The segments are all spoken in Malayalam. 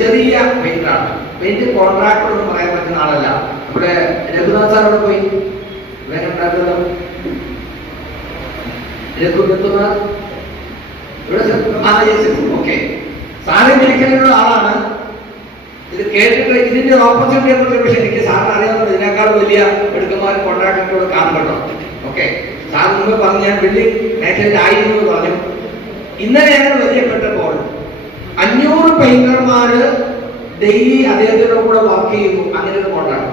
ചെറിയ പെയിന്റാണ്. പെയിന്റ് കോൺട്രാക്ടർ എന്ന് പറയാൻ പറ്റുന്ന ആളല്ല. നമ്മുടെ രഘുനാഥ് സാർ അവിടെ പോയി ഓക്കെ, സാറ് മേഖലയിലുള്ള ആളാണ്. ഇത് കേട്ടിട്ട് ഇതിന്റെ ഓപ്പർച്യൂണിറ്റി എന്നുള്ള പക്ഷേ എനിക്ക് സാറിന് അറിയാവുന്നത് ഇതിനേക്കാൾ വലിയ എടുക്കന്മാരും കോൺട്രാക്ടറോട് കാണപ്പെടണം. ഓക്കെ, സാർ മുമ്പ് പറഞ്ഞു ഞാൻ ബിൽഡിംഗ് മേഖലയിലായിരുന്നു എന്ന് പറഞ്ഞു. ഇന്നലെ ഞങ്ങൾ പരിചയപ്പെട്ടപ്പോൾ 500 പെയിന്റർമാര് ഡെയിലി അദ്ദേഹത്തിന്റെ കൂടെ വർക്ക് ചെയ്യുന്നു. അങ്ങനെ ഒരു കോൺട്രാക്ടർ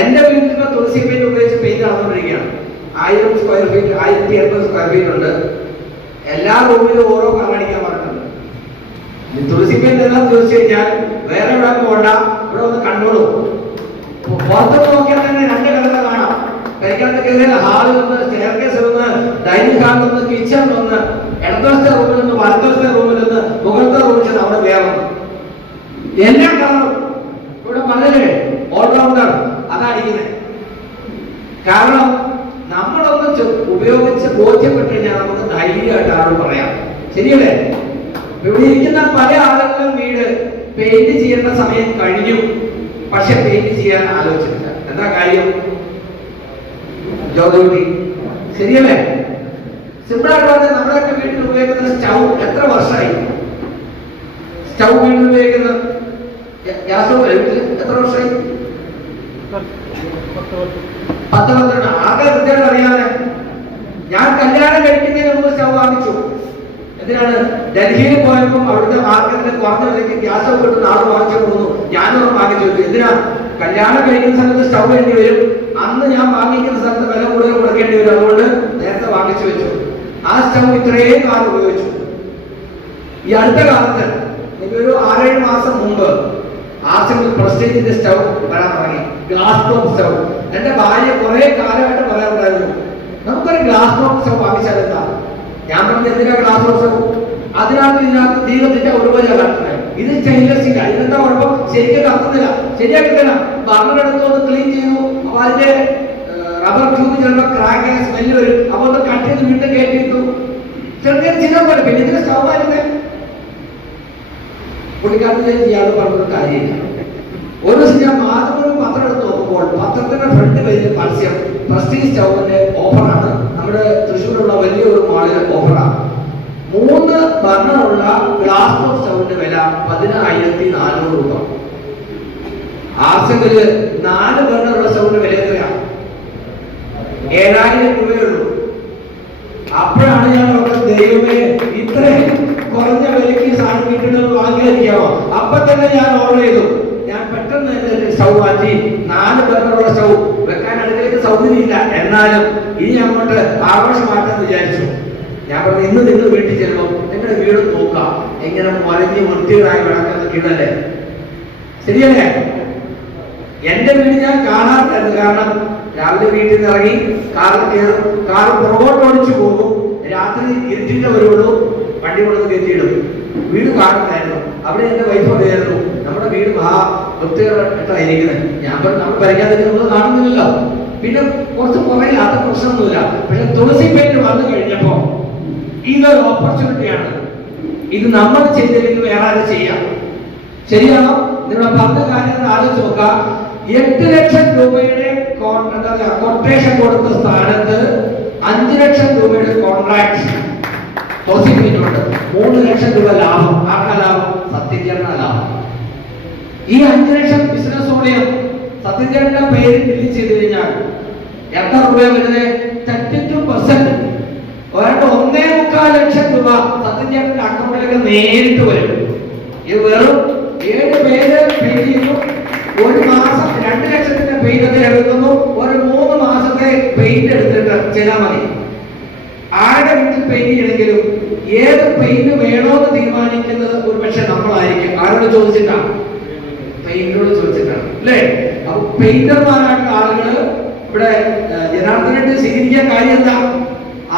എന്റെ വീട്ടിൽ തുളസി പെയിന്റ് ഉപയോഗിച്ച് പെയിന്റ് നടന്നുകൊണ്ടിരിക്കുകയാണ്. 1000 സ്ക്വയർ ഫീറ്റ് 1080 സ്ക്വയർ ഫീറ്റ് ഉണ്ട്. എല്ലാ റൂമിലും ഓരോ കളറടിക്കാൻ പറഞ്ഞിട്ടുണ്ട്. തുളസി പെയിന്റ് എന്താണെന്ന് ചോദിച്ചു കഴിഞ്ഞാൽ വേറെ എവിടെ പോകണ്ട, ഇവിടെ ഒന്ന് കണ്ടോളൂ. പുറത്തൊക്കെ നോക്കിയാൽ തന്നെ 2 കളർ കാണാം. കഴിക്കാത്ത കയറിയാൽ ഹാളിൽ നിന്ന്, സ്റ്റെയർകേസിൽ നിന്ന്, ഡൈനിങ് ഹാളിൽ നിന്ന്, കിച്ചണിൽ നിന്ന്, ഇടതുവശത്തെ റൂമിൽ നിന്ന്, വലതുവശത്തെ റൂമിൽ നിന്ന്, മുകളിലത്തെ റൂമിൽ നിന്ന് അവിടെ വേറെ എല്ലാ കളറും ഇവിടെ വളരെ ഓൾറൗണ്ടർ അതായിരിക്കുന്നത്. കാരണം നമ്മളൊന്ന് ഉപയോഗിച്ച് ബോധ്യപ്പെട്ട് കഴിഞ്ഞാൽ നമുക്ക് ധൈര്യമായിട്ട് ആളോട് പറയാം. ശരിയല്ലേ? ഇവിടെ ഇരിക്കുന്ന പല ആളുകളും വീട് പെയിന്റ് ചെയ്യേണ്ട സമയം കഴിഞ്ഞു, പക്ഷെ പെയിന്റ് ചെയ്യാൻ ആലോചിച്ചിട്ടില്ല. എന്താ കാര്യം? ജോലി. ശരിയല്ലേ? സിമ്പിളായിട്ട് പറഞ്ഞാൽ നമ്മുടെയൊക്കെ വീട്ടിൽ ഉപയോഗിക്കുന്ന സ്റ്റൗ എത്ര വർഷമായി? സ്റ്റൗ വീട്ടിൽ ഉപയോഗിക്കുന്നത് ഗ്യാസ് സ്റ്റൗ വീട്ടിൽ എത്ര വർഷമായി? 10-12. ആകെ കൃത്യമായിട്ട് അറിയാതെ ഞാൻ കല്യാണം കഴിക്കുന്നതിന് മുമ്പ് സ്റ്റൗ വാങ്ങിച്ചു. എന്തിനാണ്? ഡൽഹിയിൽ പോയപ്പോൾ അവിടുത്തെ മാർക്കറ്റിൽ കുറഞ്ഞ വിലയ്ക്ക് ഗ്യാസ് സ്റ്റൗ കിട്ടുന്ന ആൾ വാങ്ങിച്ചു കൊടുക്കുന്നു. ഞാനും വാങ്ങിച്ചു വെച്ചു. എന്തിനാ? കല്യാണം കഴിക്കുന്ന സ്ഥലത്ത് സ്റ്റൗ വേണ്ടി വരും. അന്ന് ഞാൻ വാങ്ങിക്കുന്ന സ്ഥലത്ത് വില കൂടുതൽ കൊടുക്കേണ്ടി വരും. അതുകൊണ്ട് നേരത്തെ വാങ്ങിച്ചു വെച്ചു. ആ സ്റ്റൗ ഇത്രയും കാലം ഉപയോഗിച്ചു. ഈ അടുത്ത കാലത്ത് ഒരു 6-7 മാസം മുമ്പ് ആർസിംഗിൽ പ്രസ്റ്റീജിന്റെ സ്റ്റൗ വരാൻ തുടങ്ങി. Glass top stove. എന്റെ ഭാര്യ കുറെ കാലമായിട്ട് പറയാറുണ്ടായിരുന്നു, നമുക്കൊരു ഗ്ലാസ് ടോപ്പ് സ്റ്റൗ വാങ്ങിച്ചാൽ എന്താ? ഞാൻ പറഞ്ഞ എന്തിനാ ഗ്ലാസ് ടോപ്പ് സ്റ്റൗ? ഇതിനകത്ത് തീ കത്തിച്ച ഒരുപോലെ കത്തുന്നത്. ഇത് സ്റ്റെയിൻലെസ് സ്റ്റീൽ. ഇതിനെന്താ കുഴപ്പം? ശരിക്കും കത്തുന്നില്ല. ശരിയാക്കി തരാം. ബർണറെടുത്തൊന്ന് ക്ലീൻ ചെയ്തു. അപ്പൊ അതിന്റെ റബ്ബർ ട്യൂബ് ചിലപ്പോൾ ക്രാക്ക് ആയ സ്മെല്ല് വരും. അപ്പൊ ഒന്ന് കട്ട് ചെയ്ത് വീണ്ടും കയറ്റിയിട്ടു. ചെറിയ ചെയ്താൽ പോലെ. പിന്നെ ഇതിന് സ്റ്റൗ ആയിരുന്നേ പുള്ളിക്കാരത്തിലേക്ക് ചെയ്യാതെ പറഞ്ഞൊരു കാര്യമില്ല. ഒരു ദിവസം ഞാൻ മാതൃഭൂമി പത്രം എടുത്ത് നോക്കുമ്പോൾ പത്രത്തിന്റെ ഫ്രണ്ട് പേജിൽ പരസ്യം പ്രസ്റ്റീജ് സ്റ്റൗവിന്റെ ഓഫറാണ്. നമ്മുടെ തൃശ്ശൂരുള്ള വലിയൊരു മാളിലെ ഓഫറാണ്. 3 ബർണറുള്ള ഗ്ലാസ് ടോപ്പ് സ്റ്റൗവിന്റെ വില 10,400 രൂപ. ആർസിംഗില് 4 ബർണറുള്ള സ്റ്റൗവിന്റെ വില എത്രയാണ്? 7,000 രൂപയുള്ളൂ. അപ്പോഴാണ് ഞാൻ ദൈവമേ ഇത്രയും കുറഞ്ഞ വിലയ്ക്ക് സാധനം കിട്ടുന്നത് വാങ്ങിക്കാമോ? അപ്പൊ തന്നെ ഞാൻ ഓർഡർ ചെയ്തു. ഞാൻ പെട്ടെന്ന് സ്റ്റൗ മാറ്റി 4 ബർണറുള്ള സ്റ്റൗ വെക്കാൻ അടുക്കളയ്ക്ക് സൗകര്യമില്ല. എന്നാലും ഇനി അങ്ങോട്ട് ആഘോഷമാക്കാൻ വിചാരിച്ചു. ഞാൻ പറഞ്ഞു, ഇന്ന് നിങ്ങൾ വീട്ടിൽ ചെല്ലുമ്പോൾ നിങ്ങളുടെ വീട് നോക്കാം, എങ്ങനെ മറിഞ്ഞ് വൃത്തികളായി വിളക്കുന്ന വീടല്ലേ. ശരിയല്ലേ? എന്റെ വീട് ഞാൻ കാണാറുണ്ടായിരുന്നു. കാരണം രാവിലെ വീട്ടിൽ നിന്ന് ഇറങ്ങി കാറിൽ കയറും, കാറ് പുറകോട്ട് ഓടിച്ചു പോകും, രാത്രി ഇരുട്ടിട്ട് വരുള്ളൂ, വണ്ടി കൊണ്ടു കയറ്റിയിടും. വീട് കാണുന്നായിരുന്നു. അവിടെ എന്റെ വൈഫ് അറിയായിരുന്നു, നമ്മുടെ വീട് വൃത്തികേട്ടായിരിക്കുന്നത്. ഞാൻ പറഞ്ഞു, നമ്മൾ വരയ്ക്കാതെ നമ്മൾ കാണുന്നില്ലല്ലോ. പിന്നെ കുറച്ച് പുറകിൽ അത് പ്രശ്നമൊന്നുമില്ല. പക്ഷെ തുളസി പെയിന്റ് വന്നു കഴിഞ്ഞപ്പോ ഇതൊരു ഓപ്പർച്യൂണിറ്റിയാണ്. ഇത് നമ്മൾ ചെയ്തില്ലെങ്കിൽ വേറെ ആരും ചെയ്യാം. ശരിയാണോ? നിങ്ങളെ പറഞ്ഞ കാര്യങ്ങൾ ആലോചിച്ച് നോക്കാം. 8 ലക്ഷം രൂപയുടെ കൊട്ടേഷൻ കൊടുത്ത സ്ഥാനത്ത് 5 ലക്ഷം രൂപയുടെ കോൺട്രാക്ട് തുളസി പെയിന്റുണ്ട്. 3 ലക്ഷം രൂപ ലാഭം. ആർക്കാ ലാഭം? സത്യചേട്ടന ലാഭം. ഈ 5 ലക്ഷം ബിസിനസ് ഓടിയം സത്യചേട്ടന്റെ പേര് ബില്ല് ചെയ്ത് കഴിഞ്ഞാൽ എത്ര രൂപ വരുന്നത്? 32%. ഒരാൾക്ക് 1.25 ലക്ഷം രൂപ സത്യചേട്ടന്റെ അക്കൗണ്ടിലേക്ക് നേരിട്ട് വരും. ഇത് വെറും 7 പേര് പേ ചെയ്യുന്നു. ഒരു മാസം 2 ലക്ഷത്തിന്റെ പെയിന്റ് എടുക്കുന്നു. ഒരു 3 മാസത്തെ പെയിന്റ് എടുത്തിട്ട് ചെയ്താൽ മതി. ആരുടെ വീട്ടിൽ പെയിന്റ് ചെയ്യണമെങ്കിലും ഏത് പെയിന്റ് വേണോന്ന് തീരുമാനിക്കുന്നത് ഒരു പക്ഷെ നമ്മളായിരിക്കും. ആരോട് ചോദിച്ചിട്ടാണ്? പെയിന്റിനോട് ചോദിച്ചിട്ടാണ്, അല്ലേ? അപ്പൊ പെയിന്റർമാരായിട്ടുള്ള ആളുകള് ഇവിടെ ജനാർദ്ദനായിട്ട് സ്വീകരിക്കാൻ കാര്യം എന്താ?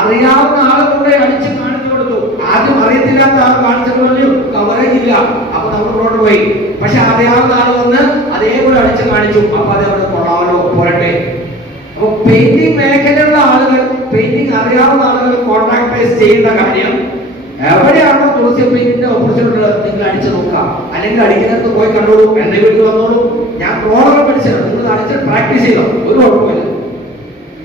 അറിയാവുന്ന ആളെ കൊണ്ട് അടിച്ച് കാണിച്ചു കൊടുത്തു. ആദ്യം അറിയത്തില്ലാത്ത ആൾ കാണിച്ചിട്ട് പറഞ്ഞു കവറേജ് ഇല്ല. അപ്പൊ നമ്മൾ റോഡ് പോയി. പക്ഷെ അറിയാവുന്ന ആൾ വന്ന് അതേപോലെ അടിച്ച് കാണിച്ചു. അപ്പൊ അത് അവിടെ കൊള്ളാമല്ലോ, പോരട്ടെ. അപ്പൊ പെയിന്റിംഗ് മേഖലയിലുള്ള ആളുകൾ, പെയിന്റിംഗ് അറിയാവുന്ന ആളുകൾ കോൺട്രാക്ടേഴ്സ് ചെയ്യുന്ന കാര്യം എവിടെയാണോ തുളസി പെയിന്റിന്റെ ഓപ്പർച്യൂണിറ്റി നിങ്ങൾ അടിച്ചു നോക്കാം. അല്ലെങ്കിൽ അടിക്കുന്നിടത്ത് പോയി കണ്ടോളൂ, എന്റെ വീട്ടിൽ വന്നോളൂ. ഞാൻ റോളർ പഠിച്ചത്, നിങ്ങൾ അടിച്ചിട്ട് പ്രാക്ടീസ് ചെയ്തോ, ഒരു കുഴപ്പമില്ല.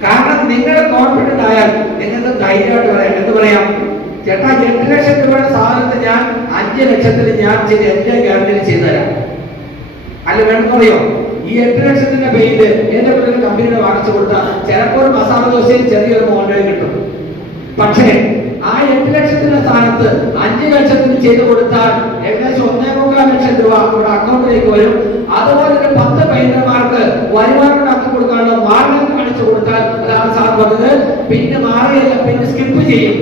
കാരണം നിങ്ങൾ കോൺഫിഡന്റ് ആയാൽ നിങ്ങൾക്ക് ധൈര്യമായിട്ട് പറയാം. എന്ത് പറയാം? ചേട്ടാ 8 ലക്ഷം രൂപയുടെ സാധനത്തെ ഞാൻ 5 ലക്ഷത്തിന് ഞാൻ ചെയ്ത് എന്റെ ഗ്യാരണ്ടിയിൽ ചെയ്തു തരാം. അല്ല വേണമെന്ന് പറയോ? ഈ 8 ലക്ഷത്തിന്റെ പെയിന്റ് എന്റെ പിള്ളേർ കമ്പനിയുടെ വാങ്ങിച്ചു കൊടുത്താൽ ചിലപ്പോൾ മസാല ദോശയിൽ ചെറിയൊരു മോഡൽ കിട്ടും. പക്ഷേ ആ 8 ലക്ഷത്തിന്റെ സ്ഥാനത്ത് 5 ലക്ഷത്തിന് ചെയ്തു കൊടുത്താൽ ഏകദേശം 1.25 ലക്ഷം രൂപ നമ്മുടെ അക്കൗണ്ടിലേക്ക് വരും. അതുപോലെ 10 പെയിന്റർമാർക്ക് വരുമാനം ഉണ്ടാക്കി കൊടുക്കാനുള്ള മാർഗം കാണിച്ചു കൊടുത്താൽ അതാണ് സാർ പറഞ്ഞത്. പിന്നെ മാറിയല്ല, പിന്നെ സ്കിപ്പ് ചെയ്യും.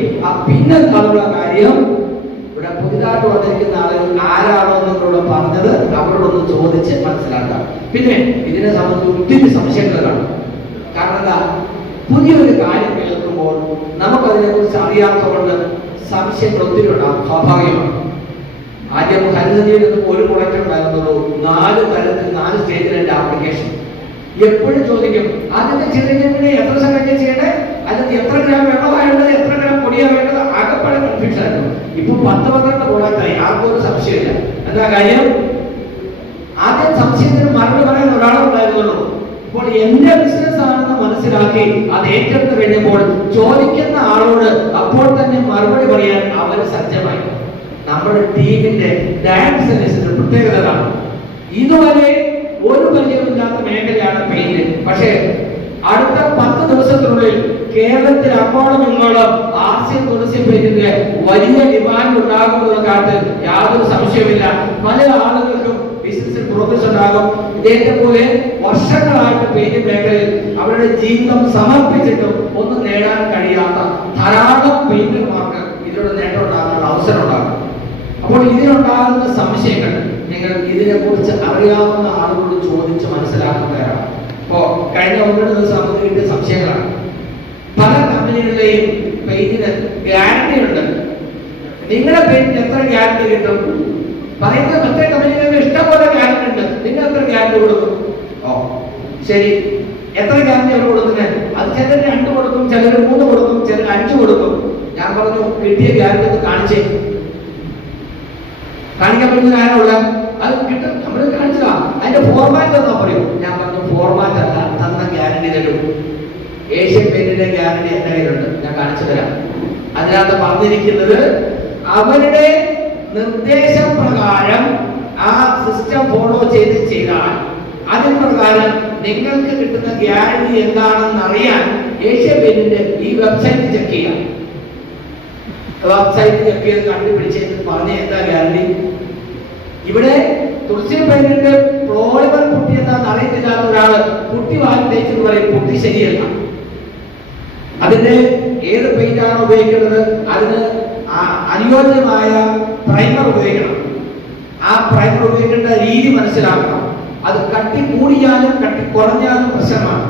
പിന്നെ അതിനുള്ള കാര്യം ഇവിടെ പുതിയതായിട്ട് വന്നിരിക്കുന്ന ആളുകൾ ആരാണോ നിങ്ങളോട് പറഞ്ഞത് അവരോടൊന്ന് ചോദിച്ച് മനസ്സിലാക്കാം. പിന്നെ ഇതിനെ സംബന്ധിച്ച് ഒത്തിരി സംശയങ്ങൾ കാണും. കാരണം എന്താ? പുതിയൊരു കാര്യം കേൾക്കുമ്പോൾ നമുക്കതിനെ കുറിച്ച് അറിയാത്തതുകൊണ്ട് സംശയങ്ങൾ ഒത്തിരി ഉണ്ടാകും, സ്വാഭാവികമാണ്. ആദ്യം ഹരിതയിൽ ഒരു പ്രൊഡക്റ്റ് ഉണ്ടായിരുന്നുള്ളൂ, 4 തരത്തിൽ 4 സ്റ്റേജിൽ എന്റെ ആപ്ലിക്കേഷൻ. എപ്പോഴും ചോദിക്കും, ആദ്യത്തെ ചെയ്തിട്ടുണ്ടെങ്കിൽ എത്ര സമയം ചെയ്യണേ, അല്ലെങ്കിൽ എത്ര ഗ്രാം വെള്ളമാണ് വേണ്ടത്, എത്ര ഗ്രാം പൊടിയാണ് വേണ്ടത്, ആകെപ്പാടെ കൺഫ്യൂഷൻ ആയിരുന്നു. ഇപ്പൊ 10-12 പ്രൊഡക്റ്റായി, ആർക്കും ഒരു സംശയമില്ല. എന്താ കാര്യം? ആദ്യം സംശയത്തിന് മറുപടി പറയാൻ ഒരാളുണ്ടായിരുന്നുള്ളൂ. ഇപ്പോൾ എന്റെ ബിസിനസ് ആണെന്ന് മനസ്സിലാക്കി അത് ഏറ്റെടുത്ത് കഴിഞ്ഞപ്പോൾ ചോദിക്കുന്ന ആളോട് അപ്പോൾ തന്നെ മറുപടി പറയാൻ അവർ സജ്ജമായി. നമ്മുടെ ടീമിന്റെ ഡയറക്ട് സർവീസിന്റെ പ്രത്യേകത ഇതുവരെ ഒരു പരിചയമില്ലാത്ത മേഖലയാണ് പെയിന്റ്. പക്ഷേ അടുത്ത 10 ദിവസത്തിനുള്ളിൽ കേരളത്തിൽ അങ്ങോളം ഇങ്ങോളം ആർസിഎം തുളസി പെയിന്റിന്റെ വലിയ ഡിമാൻഡ് ഉണ്ടാകുമെന്നുള്ള കാര്യത്തിൽ യാതൊരു സംശയമില്ല. പല ആളുകൾക്കും ബിസിനസ്സിൽ പ്രോഗ്രസ് ഉണ്ടാകും. ഇതേപോലെ പോലെ വർഷങ്ങളായിട്ട് പെയിന്റ് മേഖലയിൽ അവരുടെ ജീവിതം സമർപ്പിച്ചിട്ടും ഒന്നും നേടാൻ കഴിയാത്ത ധാരാളം പെയിന്റർമാർക്ക് ഇതിലൂടെ നേട്ടം ഉണ്ടാകാനുള്ള അവസരം ഉണ്ടാകും. അപ്പോൾ ഇതിനുണ്ടാകുന്ന സംശയങ്ങൾ നിങ്ങൾ ഇതിനെ കുറിച്ച് അറിയാവുന്ന ആളുകളോട് ചോദിച്ച് മനസ്സിലാക്കുന്നവരാണ്. അപ്പോ കഴിഞ്ഞ 1-2 ദിവസം നമുക്ക് കിട്ടിയ സംശയങ്ങളാണ്. പല കമ്പനികളുടെയും പെയിന്റിന് ഗ്യാരണ്ടി ഉണ്ട്. നിങ്ങളുടെ പെയിന്റിന് എത്ര ഗ്യാരണ്ടി കിട്ടും? പറയുന്ന മറ്റേ കമ്പനികളുടെ ഇഷ്ടംപോലെ ഗ്യാരണ്ടി ഉണ്ട്. നിങ്ങൾ എത്ര ഗ്യാരണ്ടി കൊടുക്കും? ഓ ശരി, എത്ര ഗ്യാരണ്ടി അവർ കൊടുക്കുന്നത്? അത് ചിലർ 2 കൊടുക്കും, ചിലർ 3 കൊടുക്കും, ചിലർ 5 കൊടുക്കും. ഞാൻ പറഞ്ഞു, കിട്ടിയ ഗ്യാരണ്ടി ഒന്ന് കാണിച്ചേ. കാണിക്കാൻ പറ്റുന്ന ആരാണുള്ള? അത് കിട്ടും, നമ്മൾ കാണിച്ചതാ. അതിന്റെ ഫോർമാറ്റ് എന്നാ പറയൂ. ഞാൻ പറഞ്ഞു, ഫോർമാറ്റ് അല്ല, തന്ന ഗ്യാരണ്ടി തരും. ഏഷ്യൻ പെയിന്റിന്റെ ഗ്യാരണ്ടി എന്റെ കയ്യിലുണ്ട്, ഞാൻ കാണിച്ചു തരാം. അതിനകത്ത് പറഞ്ഞിരിക്കുന്നത് അവരുടെ നിർദ്ദേശപ്രകാരം ആ സിസ്റ്റം ഫോളോ ചെയ്താൽ അതിന് പ്രകാരം നിങ്ങൾക്ക് കിട്ടുന്ന ഗ്യാരണ്ടി എന്താണെന്ന് അറിയാൻ ഏഷ്യൻ പെയിന്റിന്റെ ഈ വെബ്സൈറ്റ് ചെക്ക് ചെയ്യാം. വെബ്സൈറ്റ് ചെക്ക് ചെയ്ത് കണ്ടുപിടിച്ച് പറഞ്ഞ എന്താ ഗ്യാരണ്ടി? ഇവിടെ തുളസി പെയിന്റിന്റെ പ്രോളിമർ പുട്ടി എന്താണെന്ന് അറിയത്തില്ലാത്ത ഒരാള് പുട്ടി വാങ്ങി തേച്ചെന്ന് പറയും, പുട്ടി ശരിയല്ല. അതിന്റെ ഏത് പെയിന്റ് ആണോ ഉപയോഗിക്കുന്നത് അതിന് അനുയോജ്യമായ പ്രൈമർ ഉപയോഗിക്കണം. ആ പ്രൈമർ ഉപയോഗിക്കേണ്ട രീതി മനസ്സിലാക്കണം. അത് കട്ടി കൂടിയാലും കട്ടി കുറഞ്ഞാലും പ്രശ്നമാണ്.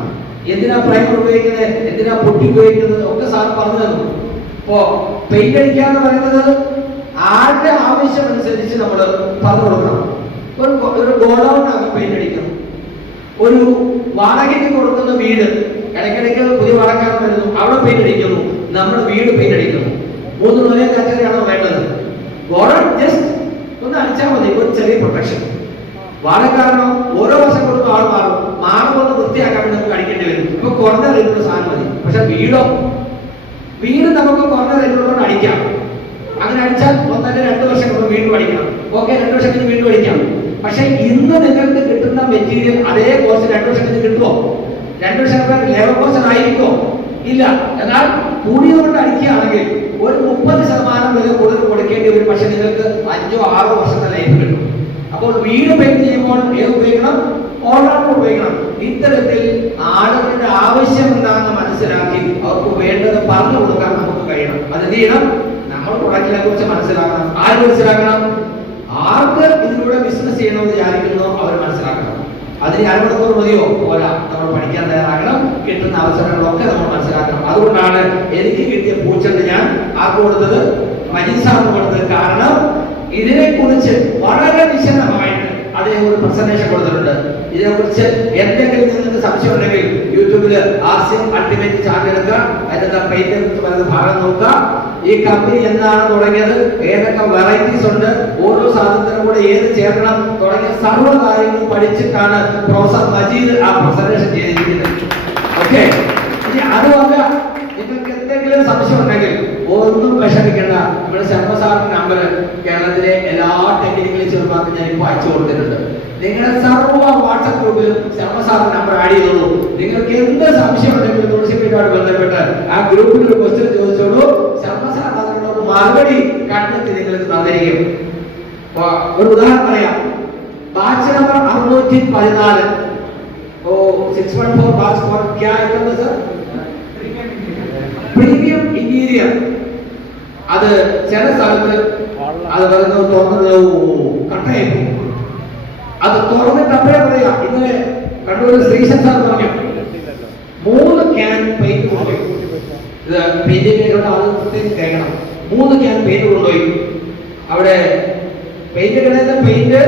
എന്തിനാ പ്രൈമർ ഉപയോഗിക്കുന്നത്, എന്തിനാ പുട്ടി ഉപയോഗിക്കുന്നത് ഒക്കെ സാർ പറഞ്ഞു തന്നു. അപ്പോ പെയിന്റ് അടിക്കാന്ന് പറയുന്നത് ആരുടെ ആവശ്യം അനുസരിച്ച് നമ്മൾ പറഞ്ഞു കൊടുക്കണം. ഒരു ഗോഡൌണിനകത്ത് പെയിന്റ് അടിക്കണം. ഒരു വാടകയ്ക്ക് കൊടുക്കുന്ന വീട്, ഇടയ്ക്കിടയ്ക്ക് പുതിയ വാടകക്കാരൻ വരുന്നു, അവിടെ പെയിന്റ് അടിക്കുന്നു, നമ്മുടെ വീട് പെയിന്റ് അടിക്കുന്നു. 3 ഒരേ കാറ്റഗറിയാണോ വേണ്ടത്? ഗോഡൌൺ ജസ്റ്റ് ഒന്ന് അടിച്ചാൽ മതി, ഒരു ചെറിയ പ്രൊട്ടക്ഷൻ. വാടകക്കാരനോ ഓരോ വർഷം കൊടുക്കും, ആൾ മാറുമ്പോൾ വൃത്തിയാക്കാൻ വേണ്ടി നമുക്ക് അടിക്കേണ്ടി വരും. ഇപ്പൊ കുറഞ്ഞ റേറ്റുള്ള സാധനം മതി. പക്ഷെ വീട് നമുക്ക് കുറഞ്ഞ റേറ്റുള്ളതുകൊണ്ട് അടിക്കാം. അങ്ങനെ അടിച്ചാൽ 1-2 വർഷം കഴിയുമ്പോൾ വീണ്ടും അടിക്കണം. ഓക്കെ, 2 വർഷം കഴിഞ്ഞ് വീണ്ടും അടിക്കാം. പക്ഷെ ഇന്ന് നിങ്ങൾക്ക് കിട്ടുന്ന മെറ്റീരിയൽ അതേ കോഴ്സ് 2 വർഷം കഴിഞ്ഞ് കിട്ടുമോ? 2 വർഷം ലേബർ കോഴ്സ് ആയിരിക്കുമോ? ഇല്ല. എന്നാൽ കൂടിയതുകൊണ്ട് അടിക്കുകയാണെങ്കിൽ ഒരു 30% വരെ കൂടുതൽ കൊടുക്കേണ്ടി വരും. പക്ഷെ നിങ്ങൾക്ക് 5-6 വർഷത്തെ ലൈഫ് കിട്ടും. അപ്പോൾ വീട് പെയിന്റ് ചെയ്യുമ്പോൾ ഏത് ഉപയോഗിക്കണം? ഓൾറൗണ്ട് ഉപയോഗിക്കണം. ഇത്തരത്തിൽ ആളുകളുടെ ആവശ്യം എന്താണെന്ന് മനസ്സിലാക്കി അവർക്ക് വേണ്ടത് പറഞ്ഞു കൊടുക്കാൻ നമുക്ക് കഴിയണം. അത് എന്ത് ചെയ്യണം? നമ്മൾ പ്രൊഡക്റ്റിനെ കുറിച്ച് മനസ്സിലാക്കണം. ആര് മനസ്സിലാക്കണം? ആർക്ക് ഇതിലൂടെ ബിസിനസ് ചെയ്യണമെന്ന് വിചാരിക്കുന്നോ അവർ മനസ്സിലാക്കണം. അതിന് 1 മണിക്കൂർ മതിയോ? പോരാ, നമ്മൾ പഠിക്കാൻ തയ്യാറാകണം. കിട്ടുന്ന അവസരങ്ങളൊക്കെ നമ്മൾ മനസ്സിലാക്കണം. അതുകൊണ്ടാണ് എനിക്ക് കിട്ടിയ പൂച്ചെണ്ട് ഞാൻ ആർക്ക് കൊടുത്തത്? മജീസാറിന് കൊടുത്തത്. കാരണം ഇതിനെ കുറിച്ച് വളരെ വിശദമായിട്ട് അദ്ദേഹം ഒരു പ്രസന്റേഷൻ കൊടുത്തിട്ടുണ്ട്. ഇതിനെക്കുറിച്ച് എന്തെങ്കിലും നിങ്ങൾക്ക് സംശയം ഉണ്ടെങ്കിൽ യൂട്യൂബിൽ ആർസിഎം അൾട്ടിമേറ്റ് ചാനൽ എടുക്കുക. അതിന്റെ പെയിന്റിനെ കുറിച്ച് പറയുന്ന ഭാഗം നോക്കുക. ഈ കമ്പനി എന്നാണ് തുടങ്ങിയത്, ഏതൊക്കെ വെറൈറ്റീസ് ഉണ്ട്, ഓരോ സാധനത്തിനും കൂടെ സ്ഥാപനങ്ങളിൽ ഏത് ചേർക്കണം തുടങ്ങിയ സർവ്വ കാര്യങ്ങളും പഠിച്ചിട്ടാണ് പ്രൊഫസർ മജീദ് ആ പ്രസന്റേഷൻ ചെയ്തിരിക്കുന്നത്. ഓക്കെ, ഇനി അതുമല്ല, നിങ്ങൾക്ക് എന്തെങ്കിലും സംശയം ഉണ്ടെങ്കിൽ ഒന്നും വിഷമിക്കേണ്ട. നമ്മുടെ ശർമ്മ സാറിന്റെ നമ്പർ കേരളത്തിലെ എല്ലാ ടെക്നിക്കൽ ചെറുപ്പാർക്കും ഞാൻ ഇപ്പോൾ അയച്ചു കൊടുത്തിട്ടുണ്ട്. നിങ്ങളുടെ സർവ്വ വാട്സ്ആപ്പ് ഗ്രൂപ്പിലും ശർമ്മ സാറിന്റെ നമ്പർ ആഡ് ചെയ്തോളൂ. നിങ്ങൾക്ക് എന്ത് സംശയം ഉണ്ടെങ്കിലും തുളസിയുമായിട്ട് ബന്ധപ്പെട്ട് ആ ഗ്രൂപ്പിൽ ഒരു ക്വസ്റ്റ്യൻ ചോദിച്ചോളൂ. ശർമ്മ സാർ അതിനുള്ള മറുപടി കണ്ടെത്തി നിങ്ങൾക്ക് തന്നിരിക്കും. ഒരു ഉദാഹരണം പറയാം. Batch number 614. ഓ 614 ബാച്ച് ഫോർ ക്യാ ആയിട്ടുണ്ട് സർ? Premium interior. അത് ചില സ്ഥലത്ത് അത് പറയുന്നത് തുറന്നത് കട്ടയായി. അത് തുറന്നിട്ട് അപ്പഴേ പറയാം. ഇന്നലെ കണ്ണൂർ ശ്രീശൻ സാർ പറഞ്ഞു 3 ക്യാൻ പെയിന്റ് കൊണ്ടുപോയി. ഇത് പെയിന്റിന്റെ ആളുകൾ പ്രത്യേകം കേൾക്കണം. 3 ക്യാൻ പെയിന്റ് കൊണ്ടുപോയി. അവിടെ പെയിന്റ് കടയിൽ പെയിന്റ്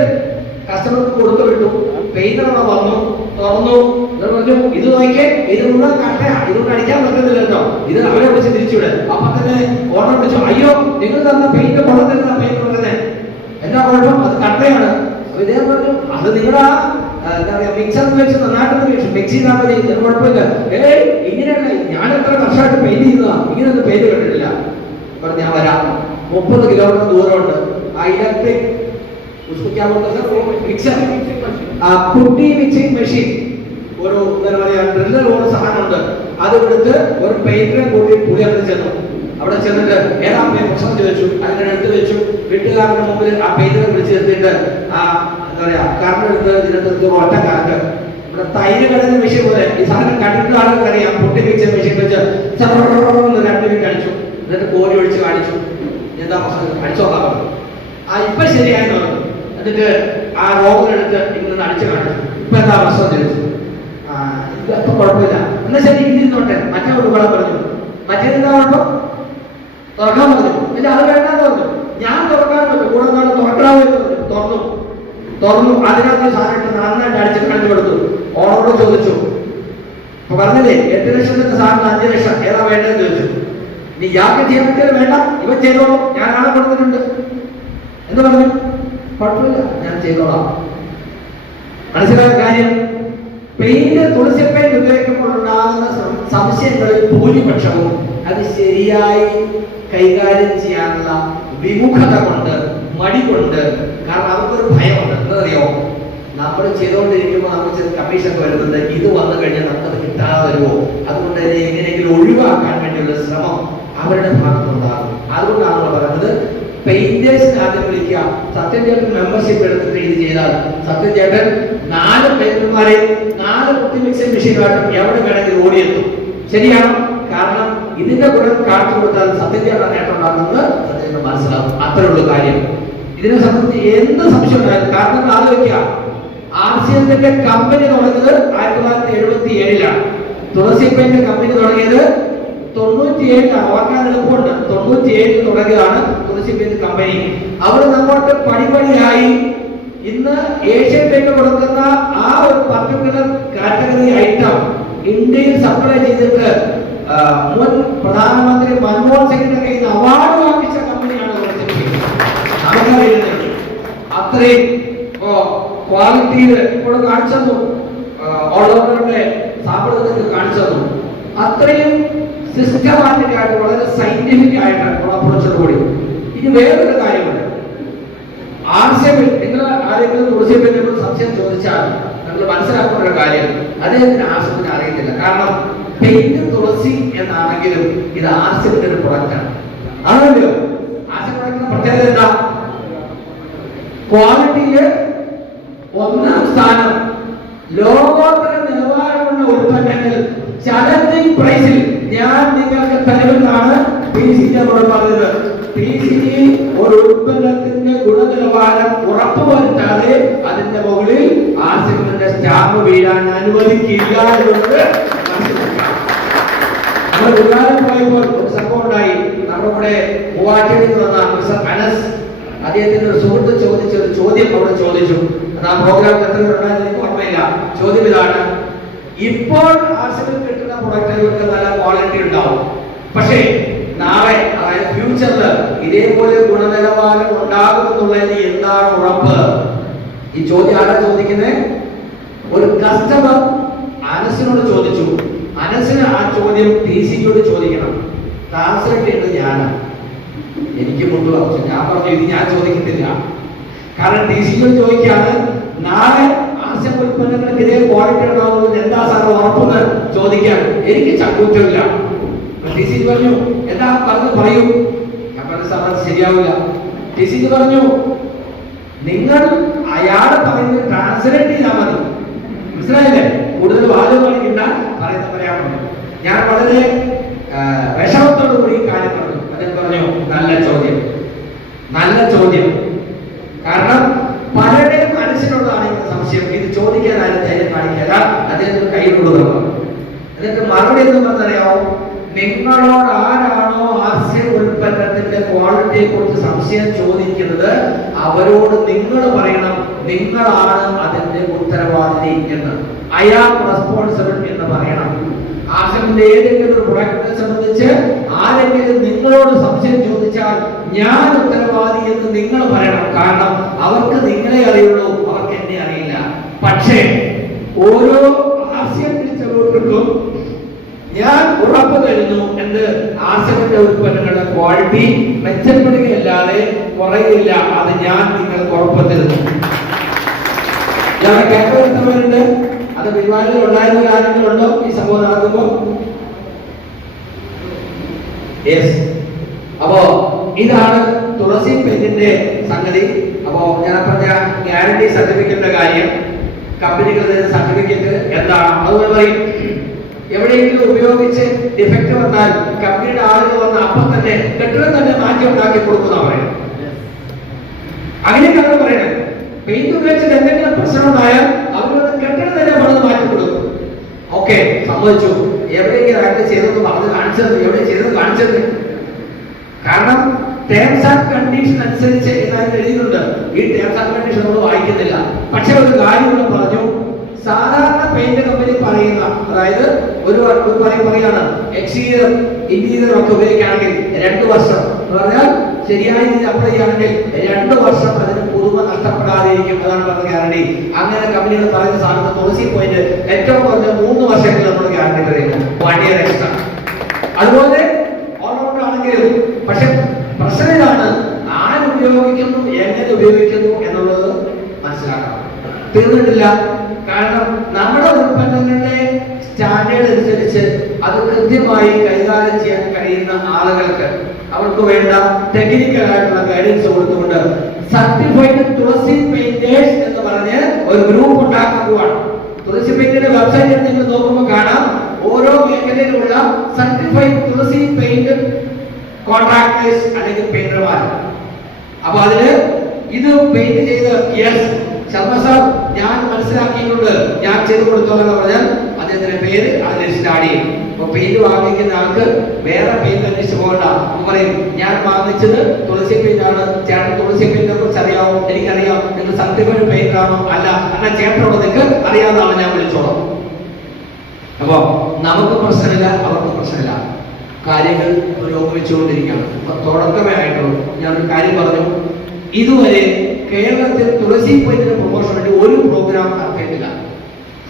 കസ്റ്റമർക്ക് കൊടുത്തു വിട്ടു. പെയിന്റർ അവിടെ വന്നു, തുറന്നു, പറഞ്ഞു ഇത് നോക്കിയേ, ഇത് മുഴുവൻ കട്ടയാണ്, ഇതുകൊണ്ട് അടിക്കാൻ പറ്റുന്നില്ലല്ലോ, ഇത് അവരെ വിളിച്ച് തിരിച്ചുവിട്. അപ്പൊ തന്നെ ഓർഡർ വിളിച്ചു, അയ്യോ നിങ്ങൾ തന്ന പെയിന്റ് കൊണ്ടുതരുന്ന പെയിന്റ് കൊണ്ടുതന്നെ, എന്താ കുഴപ്പം, അത് കട്ടയാണ്. ഇദ്ദേഹം പറഞ്ഞു അത് നിങ്ങളുടെ എന്താ പറയാ മിക്സർ വെച്ച് നന്നായിട്ട് മിക്സ് ചെയ്താൽ മതി, കുഴപ്പമില്ല. ഇങ്ങനെയല്ല, ഞാൻ എത്ര വർഷമായിട്ട് പെയിന്റ് ചെയ്യുന്നതാ, ഇങ്ങനെയൊന്നും പെയിന്റ് കണ്ടിട്ടില്ല. പറഞ്ഞു ഞാൻ വരാം. 30 കിലോമീറ്റർ ദൂരമുണ്ട്. ആ electric mixer, putty mixing machine, ഒരു എന്താ പറയാ ഡ്രില്ലർ പോലെ സാധനമുണ്ട്. അത് എടുത്ത് ഒരു പെയിന്റിനെ കൂട്ടി പുളി അവിടെ ചെന്നു. അവിടെ ചെന്നിട്ട് ഏതാ പ്രശ്നം ചോദിച്ചു. അതിനെ എടുത്ത് വെച്ചു. വീട്ടുകാരുടെ മുമ്പിൽ ആ പെയിന്റിനെ വിളിച്ച് നിർത്തിയിട്ട് ആ എന്താ പറയാ കറണ്ട് എടുത്ത് ഇതിനകത്ത് ഒറ്റ കറണ്ട്. ഇവിടെ തൈര് കടന്ന മെഷീൻ പോലെ ഈ സാധനം കണ്ടിട്ടുള്ള ആളുകൾക്ക് അറിയാം. പുട്ടി മിക്സിംഗ് മെഷീൻ വെച്ച് 2 മിനിറ്റ് അടിച്ചു. എന്നിട്ട് കോരി ഒഴിച്ച് കാണിച്ചു. എന്താ പ്രശ്നം അടിച്ചോളാൻ പറഞ്ഞു. ഇപ്പൊ ശരിയായെന്ന് പറഞ്ഞു. എന്നിട്ട് ആ റോബിനെടുത്ത് ഇങ്ങനെ അടിച്ചു കാണിച്ചു. ഇപ്പൊ എന്താ പ്രശ്നം ചോദിച്ചു. ഇപ്പൊ കുഴപ്പമില്ല, എന്നാ ശരി ഇരുന്നോട്ടെ. മറ്റേ കൊടുക്കാൻ പറഞ്ഞു. മറ്റേതെന്താ കുഴപ്പം, തുറക്കാൻ പറഞ്ഞു. ഇല്ല അത് വേണ്ടാന്ന് പറഞ്ഞു. ഞാൻ തുറക്കാൻ പറഞ്ഞു. കൂടെ തുറക്കാമെന്ന് പറഞ്ഞു. തുറന്നു. അതിനകത്ത് സാധനം നന്നായിട്ട് അടിച്ചു കാണിച്ചു കൊടുത്തു. ഓണോട് ചോദിച്ചു. അപ്പൊ പറഞ്ഞില്ലേ 8 ലക്ഷത്തിന്റെ സാധനം 5 ലക്ഷം, ഏതാ വേണ്ടതെന്ന് ചോദിച്ചു. നീ യാത്ര ചെയ്യാൻ പറ്റിയാലും വേണ്ട, ഇവൻ ചെയ്തോളൂ, ഞാൻ ആളെ കൊടുത്തിട്ടുണ്ട് എന്ന് പറഞ്ഞു. കുഴപ്പമില്ല, ഞാൻ ചെയ്തോളാം. മനസ്സിലായ കാര്യം, പെയിന്റ് തുളസി പെയിന്റ് ഉപയോഗിക്കുമ്പോൾ ഉണ്ടാകുന്ന സംശയങ്ങളിൽ ഭൂരിപക്ഷവും അത് ശരിയായി കൈകാര്യം ചെയ്യാനുള്ള വിമുഖത കൊണ്ട്, മടി കൊണ്ട്. കാരണം അവർക്കൊരു ഭയമുണ്ട്. എന്തറിയോ, നമ്മൾ ചെയ്തുകൊണ്ടിരിക്കുമ്പോൾ നമുക്ക് ചെറിയ കമ്മീഷൻ വരുന്നുണ്ട്. ഇത് വന്നു കഴിഞ്ഞാൽ നമുക്കത് കിട്ടാതെ വരുമോ, അതുകൊണ്ട് തന്നെ എങ്ങനെയെങ്കിലും ഒഴിവാക്കാൻ വേണ്ടിയുള്ള ശ്രമം അവരുടെ ഭാഗത്തുണ്ടാകും. അതുകൊണ്ടാണ് പറയുന്നത് പെയിന്റേഴ്സിന് ആദ്യം വിളിക്കുക. സത്യൻ ചേട്ടൻ മെമ്പർഷിപ്പ് എടുത്തിട്ട് ഇത് ചെയ്താൽ സത്യൻ ചേട്ടൻ 4 പെയിന്റർമാരെ 4 പുട്ടി മിക്സിംഗ് മെഷീനുമായിട്ടും എവിടെ വേണമെങ്കിലും ഓടിയെത്തും. ശരിയാണോ? കാരണം ഇതിന്റെ ഗുണം കാണിച്ചു കൊടുത്താൽ സത്യൻ ചേട്ടൻ നേട്ടം ഉണ്ടാക്കുന്നത് സത്യൻ ചേട്ടൻ മനസ്സിലാവും. അത്രയുള്ള കാര്യം. ഇതിനെ സംബന്ധിച്ച് എന്ത് സംശയം ഉണ്ടായാലും, കാരണം ആലോചിക്കുക, RCSന്റെ കമ്പനി തുടങ്ങിയത് 1977-ലാണ്. തുളസി പെയിന്റ് കമ്പനി തുടങ്ങിയത് 97-ലാണ്. ഓർക്കാൻ എളുപ്പമുണ്ട്. 97-ൽ തുടങ്ങിയതാണ് തുളസി പെയിന്റ് കമ്പനി. അവിടെ നമ്മൾക്ക് പടിപടിയായി ഇന്ന് ഏഷ്യൻ പെയിന്റ് കൊടുക്കുന്ന ആ ഒരു പർട്ടിക്കുലർ കാറ്റഗറി ഐറ്റം ഇന്ത്യയിൽ സപ്ലൈ ചെയ്തിട്ട് മുൻ പ്രധാനമന്ത്രി മൻമോഹൻ സിംഗിന്റെ കയ്യിൽ നിന്ന് അവാർഡ് വാങ്ങിച്ച കമ്പനിയാണ് തുളസി പെയിന്റ്. നമുക്കറിയുന്നത് അത്രയും ക്വാളിറ്റിയിൽ ഇപ്പോൾ കാണിച്ചു. ഓളോവറുടെ സാമ്പിൾ കാണിച്ചു. അത്രയും സിസ്റ്റമാറ്റിക് ആയിട്ട്, വളരെ സയന്റിഫിക് ആയിട്ട് അപ്രോച്ചോട് കൂടി. ഇനി വേറൊരു കാര്യമുണ്ട്. ആർസിഎമ്മിൽ നിങ്ങൾ ആരെങ്കിലും തുളസിയെ സംശയം ചോദിച്ചാൽ നമ്മൾ മനസ്സിലാക്കുന്ന ഒരു കാര്യം, അദ്ദേഹത്തിന് ആർസിഎമ്മിനെ അറിയത്തില്ല. കാരണം പെയിന്റ് തുളസി എന്നാണെങ്കിലും ഇത് ആർസിഎമ്മിന്റെ ഒരു പ്രൊഡക്റ്റാണ്. ആണല്ലോ, ആർസിഎം പ്രൊഡക്റ്റിന്റെ പ്രത്യേകത എന്താ? ക്വാളിറ്റിയില് 1ാം സ്ഥാനം, ലോകോത്തര നിലവാരമുള്ള ഉൽപ്പന്നങ്ങൾ ചലഞ്ചിങ് പ്രൈസിൽ ഞാൻ നിങ്ങൾക്ക് തരുമെന്നാണ് PCG പറഞ്ഞത്. PCG ഒരു ഉൽപ്പന്നത്തിന്റെ ഗുണനിലവാരം ഉറപ്പുവരുത്താതെ അതിന്റെ മുകളിൽ ആർസിഎമ്മിന്റെ സ്റ്റാമ്പ് വീഴാൻ അനുവദിക്കില്ല എന്നുള്ളത് മനസ്സിലാക്കാം. നമ്മൾ ഗുരുവായൂർ പോയപ്പോൾ ഒരു സംഭവം ഉണ്ടായി. നമ്മുടെ കൂടെ മൂവാറ്റുപുഴയിൽ വന്ന മിസ്റ്റർ അനസ്, അദ്ദേഹത്തിന്റെ ഒരു സുഹൃത്ത് ചോദിച്ച ഒരു ചോദ്യം അവിടെ ചോദിച്ചു. അത് ആ പ്രോഗ്രാമിൽ എത്ര ഉണ്ടായെന്ന് എനിക്ക് ഓർമ്മയില്ല. ചോദ്യം ഇതാണ്: ഇപ്പോൾ ആർസിഎമ്മിൽ കിട്ടുന്ന പ്രൊഡക്റ്റുകൾക്ക് നല്ല ക്വാളിറ്റി ഉണ്ടാവും, പക്ഷേ നാളെ, അതായത് ഫ്യൂച്ചറിൽ ഇതേപോലെ ഗുണനിലവാരം ഉണ്ടാകുമെന്നുള്ളതിന് എന്താണ് ഉറപ്പ്? ഈ ചോദ്യം ആരാ ചോദിക്കുന്നത്? ഒരു കസ്റ്റമർ അനസിനോട് ചോദിച്ചു. അനസിന് ആ ചോദ്യം TCയോട് ചോദിക്കണം. ട്രാൻസ്ലേറ്റ് ചെയ്തത് ഞാനാണ്. എനിക്ക് മുമ്പ് പക്ഷെ ഞാൻ പറഞ്ഞു ഇത് ഞാൻ ചോദിക്കത്തില്ല. കാരണം TCയോട് ചോദിക്കാണ് നാളെ ആശം ഉൽപ്പന്നങ്ങൾക്ക് ഇതേ ക്വാളിറ്റി ഉണ്ടാവുന്നത് എന്താ സാർ ഉറപ്പെന്ന് ചോദിക്കാൻ എനിക്ക് ചങ്കൂറ്റമില്ല. TC പറഞ്ഞു എന്താ പറയൂ. ഞാൻ പറഞ്ഞു സാർ അത് ശരിയാവില്ല. TC പറഞ്ഞു നിങ്ങൾ അയാൾ പറയുന്നത് ട്രാൻസ്ലേറ്റ് ചെയ്താൽ മതി. മനസ്സിലായില്ലേ? കൂടുതൽ വാദം കാണിക്കണ്ട, പറയാൻ പറഞ്ഞു. ഞാൻ വളരെ വിഷമത്തോടു കൂടി കാര്യം പറഞ്ഞു. അദ്ദേഹം പറഞ്ഞു നല്ല ചോദ്യം. കാരണം പലരുടെയും മനസ്സിലുള്ളതാണ് ഈ സംശയം. ഇത് ചോദിക്കാൻ ആരും ധൈര്യം കാണിക്കല. അദ്ദേഹത്തിന് കൈകൊള്ളുക. എന്നിട്ട് മറുപടി എന്ന് പറഞ്ഞറിയാമോ? നിങ്ങളോട് ആരാണോ ആസ്യ ഉൽപ്പന്നത്തിന്റെ ക്വാളിറ്റിയെ കുറിച്ച് സംശയം ചോദിക്കുന്നത് അവരോട് നിങ്ങൾ പറയണം നിങ്ങളാണ് അതിന്റെ ഉത്തരവാദിനി എന്ന്. ഐ ആം റെസ്പോൺസിബിൾ എന്ന് പറയണം. ആശമിന്റെ ഏതെങ്കിലും ഒരു പ്രൊഡക്റ്റിനെ സംബന്ധിച്ച് ആരെങ്കിലും നിങ്ങളോട് സംശയം ചോദിച്ചാൽ ഞാൻ ഉത്തരവാദി എന്ന് നിങ്ങൾ പറയണം. കാരണം അവർക്ക് നിങ്ങളെ അറിയുള്ളൂ, അവർക്ക് എന്നെ അറിയില്ല. പക്ഷേ ഓരോ ആശയം തിരിച്ചവർക്കും ഞാൻ ഉറപ്പ് തരുന്നു എന്ന് ആശമിന്റെ ഉൽപ്പന്നങ്ങളുടെ ക്വാളിറ്റി മെച്ചപ്പെടുകയല്ലാതെ കുറയില്ല. അത് ഞാൻ നിങ്ങൾക്ക് ഉറപ്പ് തരുന്നു. ഞാൻ കേട്ടവരുണ്ട്. അത് പരിപാടിയിൽ ഉണ്ടായിരുന്ന കാര്യങ്ങളുണ്ടോ ഈ സംഭവം നടക്കുമ്പോ? അപ്പോ ഇതാണ് തുളസി പെയിന്റിന്റെ സംഗതി. അപ്പോ ഞാൻ പറഞ്ഞ ഗ്യാരണ്ടി സർട്ടിഫിക്കറ്റിന്റെ കാര്യം, കമ്പനികൾ സർട്ടിഫിക്കറ്റ് എന്താണ് അതുപോലെ പറയും. എവിടെയെങ്കിലും ഉപയോഗിച്ച് ഡിഫക്റ്റ് വന്നാൽ കമ്പനിയുടെ ആളുകൾ വന്ന് അപ്പം തന്നെ കെട്ടിടം തന്നെ മാറ്റി ഉണ്ടാക്കി കൊടുക്കുന്ന പറയും. അങ്ങനെയൊക്കെ പറയണേ. പെയിന്റ് ഉപയോഗിച്ചിട്ട് എന്തെങ്കിലും പ്രശ്നം ഉണ്ടായാൽ അവരത് കെട്ടിടം തന്നെ പണിത് മാറ്റി കൊടുക്കും. ഓക്കെ, സമ്മതിച്ചു. എവിടെയെങ്കിലും ആയിട്ട് ചെയ്തെന്ന് പറഞ്ഞ് കാണിച്ചത്, എവിടെ ചെയ്തെന്ന് കാണിച്ചത്. കാരണം ടേംസ് ആൻഡ് കണ്ടീഷൻ അനുസരിച്ച് ഇതിനകത്ത് എഴുതിയിട്ടുണ്ട്. ഈ ടേംസ് ആൻഡ് കണ്ടീഷൻ നമ്മൾ വായിക്കുന്നില്ല. പക്ഷെ ഒരു കാര്യം കൂടെ പറഞ്ഞു. സാധാരണ പെയിന്റ് കമ്പനി പറയുന്ന, അതായത് ഒരു പറയാണ് എക്സ്റ്റീരിയർ ഇന്റീരിയർ ഒക്കെ ഉപയോഗിക്കുകയാണെങ്കിൽ 2 വർഷം എന്ന് പറഞ്ഞാൽ ശരിയായ രീതിയിൽ അപ്ലൈ ചെയ്യുകയാണെങ്കിൽ 2 വർഷം അതിന് പുതുമ നഷ്ടപ്പെടാതിരിക്കും. അതാണ് പറഞ്ഞ ഗ്യാരണ്ടി. അങ്ങനെ കമ്പനികൾ പറയുന്ന സാധനത്ത് തുളസി പോയിന്റ് ഏറ്റവും കുറഞ്ഞ 3 വർഷമെങ്കിലും നമ്മൾ ഗ്യാരണ്ടി തരുന്നു. 1 ഇയർ എക്സ്ട്രാ. അതുപോലെ ഓൾറൗണ്ട് ആണെങ്കിലും. പക്ഷെ പ്രശ്നം ഇതാണ്, ആരുപയോഗിക്കുന്നു, എങ്ങനെ ഉപയോഗിക്കുന്നു എന്നുള്ളത് മനസ്സിലാക്കണം. തീർന്നിട്ടില്ല. കാരണം നമ്മുടെ ഉൽപ്പന്നങ്ങളുടെ സ്റ്റാൻഡേർഡ് അനുസരിച്ച് അത് കൃത്യമായി കൈകാര്യം ചെയ്യാൻ കഴിയുന്ന ആളുകൾക്ക് അവർക്ക് വേണ്ട ടെക്നിക്കൽ ആയിട്ടുള്ള ഗൈഡൻസ് കൊടുത്തുകൊണ്ട് സർട്ടിഫൈഡ് തുളസി പെയിന്റേഴ്സ് എന്ന് പറഞ്ഞ് ഒരു ഗ്രൂപ്പ് ഉണ്ടാക്കുകയാണ്. തുളസി പെയിന്റിന്റെ വെബ്സൈറ്റിൽ നിങ്ങൾ നോക്കുമ്പോൾ കാണാം ഓരോ മേഖലയിലുള്ള സർട്ടിഫൈഡ് തുളസി പെയിന്റ് കോൺട്രാക്ടേഴ്സ് അല്ലെങ്കിൽ പെയിന്റർമാർ. അപ്പൊ അതില് ഇത് പെയിന്റ് ചെയ്ത് യെസ് ശർമ്മ സാർ ഞാൻ മനസ്സിലാക്കിയിട്ടുണ്ട്, ഞാൻ ചെയ്ത് കൊടുത്തോളാം എന്ന് പറഞ്ഞാൽ അദ്ദേഹത്തിന്റെ പേര് അതിൽ സ്റ്റാർട്ട് ചെയ്യും. അപ്പൊ പെയിന്റ് വാങ്ങിക്കുന്ന ആൾക്ക് വേറെ പെയിന്റ് അന്വേഷിച്ച് പോകണ്ട. പറയും ഞാൻ വാങ്ങിച്ചത് തുളസി പെയിന്റ് ആണ്, ചേട്ടൻ തുളസി പെയിന്റിനെ കുറിച്ച് അറിയാമോ? എനിക്കറിയാം. നിങ്ങൾ സർട്ടിഫൈഡ് പെയിന്റർ ആണോ? അല്ല, എന്നാൽ ചേട്ടനോട് നിങ്ങൾക്ക് അറിയാവുന്നതാണ്, ഞാൻ വിളിച്ചോളാം. അപ്പൊ നമുക്ക് പ്രശ്നമില്ല, അവർക്ക് പ്രശ്നമില്ല. കാര്യങ്ങൾ പുരോഗമിച്ചുകൊണ്ടിരിക്കുകയാണ്. അപ്പൊ തുടക്കമേ ആയിട്ടുള്ളൂ. ഞാനൊരു കാര്യം പറഞ്ഞു. ഇതുവരെ കേരളത്തിൽ തുളസി പെയിന്റിന്റെ പ്രൊമോഷൻ വേണ്ടി ഒരു പ്രോഗ്രാം നടത്തിയിട്ടില്ല.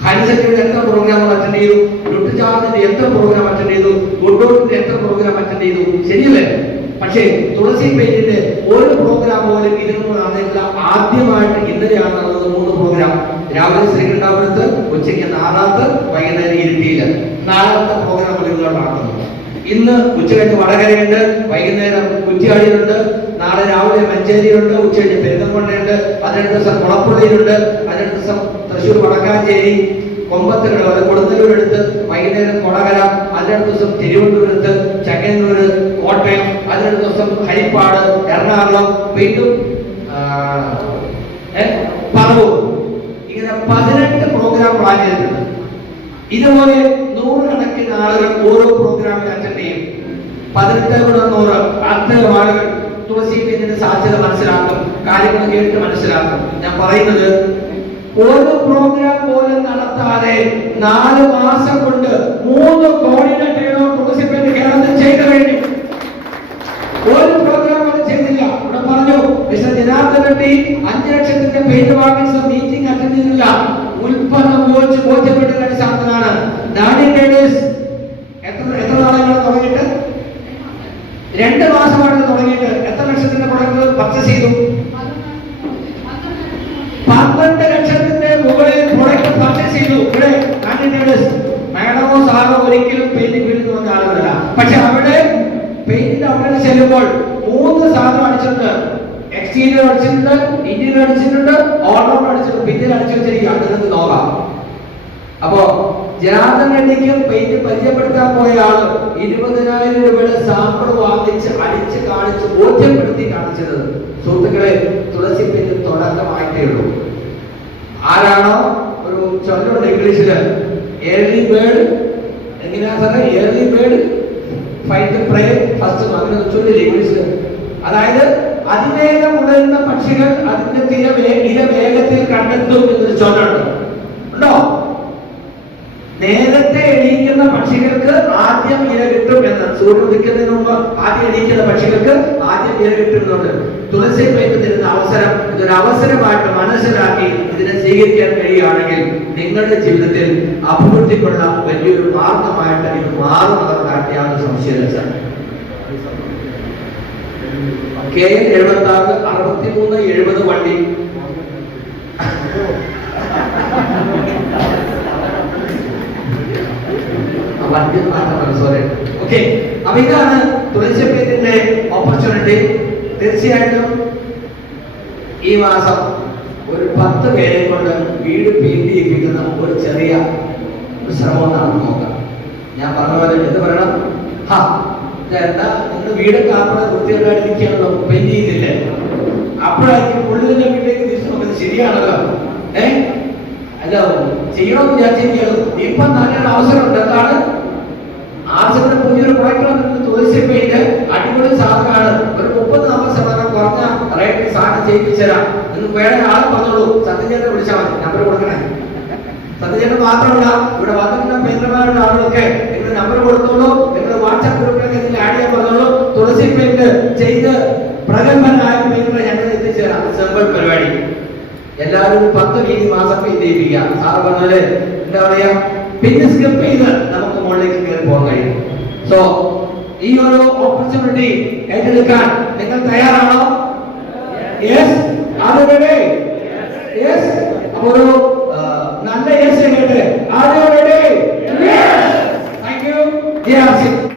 ഹരിസെക്ടറിയുടെ എത്ര പ്രോഗ്രാം അറ്റൻഡ് ചെയ്തു? ലുട്ടുചാർജിന്റെ എത്ര പ്രോഗ്രാം അറ്റൻഡ് ചെയ്തു? ഗുഡോട്ടിന്റെ എത്ര പ്രോഗ്രാം അറ്റൻഡ് ചെയ്തു? ശരിയല്ലേ? പക്ഷേ തുളസി പെയിന്റിന്റെ ഒരു പ്രോഗ്രാം പോലും ഇതിനൊന്നും നടന്നിട്ടില്ല. ആദ്യമായിട്ട് ഇന്നലെയാണ് നടന്നത് 3 പ്രോഗ്രാം. രാവിലെ ശ്രീകണ്ഠാപുരത്ത്, ഉച്ചയ്ക്ക് നാറാത്ത്, വൈകുന്നേരം ഇരുട്ടിയില്. 4ാമത്തെ പ്രോഗ്രാം ഇവിടെ നടക്കുന്നത്. ഇന്ന് ഉച്ചകഴിഞ്ഞ് വടകരയുണ്ട്, വൈകുന്നേരം കുറ്റിയാടിയിലുണ്ട്, നാളെ രാവിലെ മഞ്ചേരിയിലുണ്ട്, ഉച്ചകഴിഞ്ഞ് പെരുന്തൽമണ്ണയുണ്ട്, അതിനടുത്ത ദിവസം കുളപ്പുള്ളിയിലുണ്ട്, അതിനടുത്ത ദിവസം തൃശ്ശൂർ വടക്കാഞ്ചേരി, കൊമ്പത്തുകട കൊടുങ്ങല്ലൂരെടുത്ത്, വൈകുന്നേരം കൊടകര, അതിനടുത്ത ദിവസം തിരുവനന്തപുരത്ത്, ചെങ്ങന്നൂര്, കോട്ടയം, അതിനടുത്ത ദിവസം ഹരിപ്പാട്, എറണാകുളം, വീണ്ടും പറവൂർ. ഇങ്ങനെ 18 പ്രോഗ്രാം പ്ലാൻ ചെയ്തിട്ടുണ്ട്. ഇതുപോലെ 100 കണക്കിന് ആളുകൾ ഓരോ പ്രോഗ്രാമിൽ അറ്റൻഡ് ചെയ്യും. 18 അത്തരം ആളുകൾ തുളസി പെയിന്റിന്റെ സാധ്യത മനസ്സിലാക്കും, കാര്യങ്ങൾ കേട്ട് മനസ്സിലാക്കും. ഞാൻ പറയുന്നത് ഒരു പ്രോഗ്രാം പോലും നടത്താതെ 4 മാസം കൊണ്ട് 3 കോടിയുടെ ടേണോ തുളസി പെയിന്റ് കേരളത്തിൽ ചെയ്തു കഴിഞ്ഞു. ഒരു പ്രോഗ്രാം ചെയ്തില്ല. ഇവിടെ പറഞ്ഞു മിസ്റ്റർ ജനാർദ്ദൻ റെഡ്ഡി 5 ലക്ഷം പെയിന്റ് വാങ്ങിച്ച മീറ്റിംഗ് അറ്റൻഡ് ചെയ്തില്ല. ഉൽപ്പന്നം ബോധ്യപ്പെട്ടതിന്റെ അടിസ്ഥാനത്തിലാണ്. ഡാഡി ടൈലേഴ്സ് എത്ര നാളെ തുടങ്ങിയിട്ട് 2 മാസമായിട്ട് തുടങ്ങിയിട്ട് എത്ര ലക്ഷത്തിന്റെ പ്രൊഡക്റ്റ് പർച്ചേസ് ചെയ്തു? 12 ലക്ഷത്തിന്റെ മുകളിൽ പ്രൊഡക്റ്റ് പർച്ചേസ് ചെയ്തു. ഇവിടെ ഡാഡി ടൈലേഴ്സ് മാഡമോ സാറോ ഒരിക്കലും പെയിന്റിംഗ് ഫീൽഡ് എന്ന് പറഞ്ഞ ആളുകളല്ല. പക്ഷെ അവിടെ പെയിന്റിന്റെ അവിടെ ചെല്ലുമ്പോൾ 3 സാധനം അടിച്ചിട്ടുണ്ട്. എക്സ്റ്റീരിയർ അടിച്ചിട്ടുണ്ട്, ഇന്റീരിയർ അടിച്ചിട്ടുണ്ട്, ഓൾറൗണ്ട് അടിച്ചിട്ടുണ്ട്, പിന്നിൽ അടിച്ചു വെച്ചിരിക്കുക. നിങ്ങൾക്ക് നോക്കാം. അപ്പോ ജനാർദ്ദൻ റെഡ്ഡിക്ക് പെയിന്റ് പരിചയപ്പെടുത്താൻ പോയ ആള് 20,000 രൂപയുടെ സാമ്പിൾ വാങ്ങിച്ച് അടിച്ച് കാണിച്ച് ബോധ്യപ്പെടുത്തി കാണിച്ചത്. സുഹൃത്തുക്കളെ, തുളസി പെയിന്റ് തുടക്കമായിട്ടേ ഉള്ളൂ. ആരാണോ ഒരു ചൊല്ലുണ്ട് ഇംഗ്ലീഷില്, ഏർലി ബേർഡ് എങ്ങനെയാ സാറേ, ഏർലി ബേർഡ് ഫൈൻഡ് പ്രേ ഫസ്റ്റ്, അങ്ങനെ ചൊല്ലില്ല ഇംഗ്ലീഷില്. അതായത് അതിവേഗം ഉണരുന്ന പക്ഷികൾ അതിന്റെ ഇര വേഗത്തിൽ കണ്ടെത്തും എന്നൊരു ചൊല്ലുണ്ട്. ഉണ്ടോ? നേരത്തെ എണീക്കുന്ന പക്ഷികൾക്ക് ആദ്യം ഇര കിട്ടും എന്ന്. സൂര്യൻ ഉദിക്കുന്നതിന് മുമ്പ് ആദ്യം എണീക്കുന്ന പക്ഷികൾക്ക് ആദ്യം ഇര കിട്ടുന്നുണ്ട്. തുളസി പെയിന്റ് തരുന്ന അവസരം ഇതൊരു അവസരമായിട്ട് മനസ്സിലാക്കി ഇതിനെ സ്വീകരിക്കാൻ കഴിയുകയാണെങ്കിൽ നിങ്ങളുടെ ജീവിതത്തിൽ അഭിവൃദ്ധിക്കുള്ള വലിയൊരു മാർഗമായിട്ട് ഇത് മാറുമെന്ന് കാട്ടിയാൽ സംശയമില്ല. KL 76 63 70 വണ്ടി സോറി. ഓക്കെ, അപ്പൊ ഇതാണ് തുളസി പെയിന്റിന്റെ ഓപ്പർച്യൂണിറ്റി. തീർച്ചയായിട്ടും ഈ മാസം ഒരു 10 പേരെ കൊണ്ട് വീട് പെയിന്റ് ചെയ്യിപ്പിക്കുന്ന ഒരു ചെറിയ ശ്രമം നടന്നു നോക്കാം. ഞാൻ പറഞ്ഞ പോലെ എന്ത് പറയണം, എന്താ നിങ്ങൾ വീട് കാപ്പട വൃത്തിയായിട്ടായിരിക്കാണല്ലോ, പെയിന്റ് ചെയ്തില്ലേ, അപ്പോഴായിരിക്കും ഉള്ളിലെ വീട്ടിലേക്ക് തിരിച്ചു നോക്കുന്നത്. ശരിയാണല്ലോ. അല്ല, ചെയ്യണമെന്ന് വിചാരിച്ചിരിക്കുകയാണ്. ഇപ്പൊ നല്ലൊരു അവസരമുണ്ട്. എന്താണ് ആർസിന്റെ പുതിയൊരു പ്രൊഡക്റ്റ് വന്നിട്ടുണ്ട്, തുളസി പെയിന്റ്. അടിപൊളി സാധനമാണ്. ഒരു 30-40% കുറഞ്ഞ റേറ്റിൽ സാധനം ചെയ്യിപ്പിച്ചുതരാം. നിങ്ങൾക്ക് വേറെ ആളെ പറഞ്ഞോളൂ, സത്യചേട്ടനെ വിളിച്ചാൽ മതി. നമ്പർ കൊടുക്കണേ. സത്യചേട്ടൻ മാത്രമല്ല, ഇവിടെ വന്നിട്ടുള്ള പെയിന്റർമാരുടെ ആളുകളൊക്കെ നിങ്ങൾ നമ്പർ കൊടുത്തോളൂ. നിങ്ങൾ വാട്സാപ്പ് ഗ്രൂപ്പിലേക്ക് ആഡ് ചെയ്യാൻ പറഞ്ഞോളൂ. തുളസി പെയിന്റ് ചെയ്ത് പ്രഗത്ഭനായ പെയിന്ററെ ഞങ്ങൾ എത്തിച്ചേരാം. സിമ്പിൾ പരിപാടി. എല്ലാവരും 10 മാസം പെയിന്റ് ചെയ്യിപ്പിക്കുക. സാറ് പറഞ്ഞാല് എന്താ പറയാ, പിന്നെ സ്കിപ്പ് ചെയ്ത് നമുക്ക് മുകളിലേക്ക് കയറി പോകാൻ കഴിയും. സോ ഈ ഒരു ഓപ്പർച്യൂണിറ്റി ഏറ്റെടുക്കാൻ നിങ്ങൾ തയ്യാറാണോ? യെസ്, ആദ്യം യെസ്. അപ്പൊ ഒരു നല്ല യെസ് കേട്ടെ. ആദ്യം